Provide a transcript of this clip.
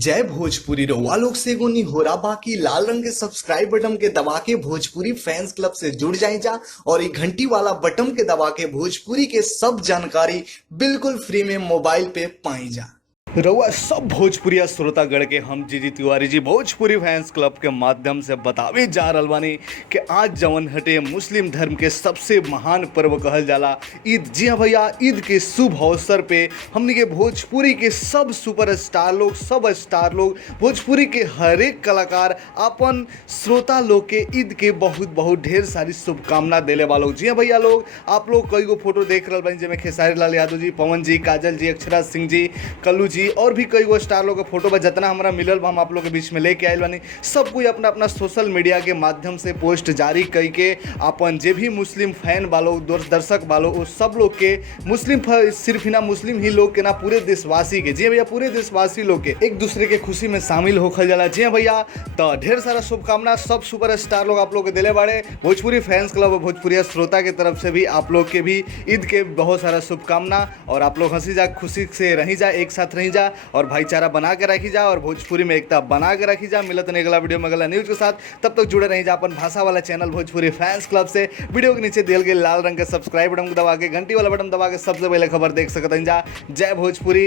जय भोजपुरी रउआ लोग से एगो निहोरा बाकी लाल रंग के सब्सक्राइब बटन के दबा के भोजपुरी फैंस क्लब से जुड़ जाए जा और ये घंटी वाला बटन के दबा के भोजपुरी के सब जानकारी बिल्कुल फ्री में मोबाइल पे पाई जा। रउआ सब भोजपुरिया श्रोतागण के हम जीजी तिवारी जी भोजपुरी फैंस क्लब के माध्यम से बतावे जा रहल बानी कि आज जवन हटे मुस्लिम धर्म के सबसे महान पर्व कहल जाला ईद। जी हाँ भैया, ईद के शुभ अवसर पे हमने के भोजपुरी के सब सुपर स्टार लोग, सब स्टार लोग, भोजपुरी के हर एक कलाकार अपन श्रोता लोग के ईद के बहुत बहुत ढेर सारी शुभकामना देले वालों। जी हाँ भैया लोग, आप लोग कई गो फोटो देख रहे बानी जिसमें खेसारी लाल यादव जी, पवन जी, काजल जी, अक्षरा सिंह जी, कल्लू जी और भी कई गो स्टार लोग के फोटो बा जितना हमारा मिलल बा हम आप लोग के बीच में लेके आयल बानी। सब कोई अपना अपना सोशल मीडिया के माध्यम से पोस्ट जारी कई के अपन जे भी मुस्लिम फैन वालों, दर्शक वालों, वो सब लोग के मुस्लिम सिर्फ ही ना मुस्लिम ही लोग के ना पूरे देशवासी के, जी भैया पूरे देशवासी लोग के एक दूसरे के खुशी में शामिल होखल जाला। जी भैया, तो ढेर सारा शुभकामना सब सुपर स्टार लोग आप लोग के दिले बाड़े। भोजपुरी फैंस क्लब और भोजपुरिया श्रोता के तरफ से भी आप लोग के भी ईद के बहुत सारा शुभकामना और आप लोग हंसी जा, खुशी से रही जा, एक साथ रही जा और भाईचारा बना के रखी जा और भोजपुरी में एकता बना के रखी जा। मिलत नहीं अगला वीडियो में अगला न्यूज के साथ, तब तक जुड़े रही जा अपन भाषा वाला चैनल भोजपुरी फैंस क्लब से। वीडियो के नीचे दिए गए लाल रंग के सब्सक्राइब बटन दबा के, घंटी वाला बटन दबा के सबसे पहले खबर देख सकते हैं जा। जय भोजपुरी।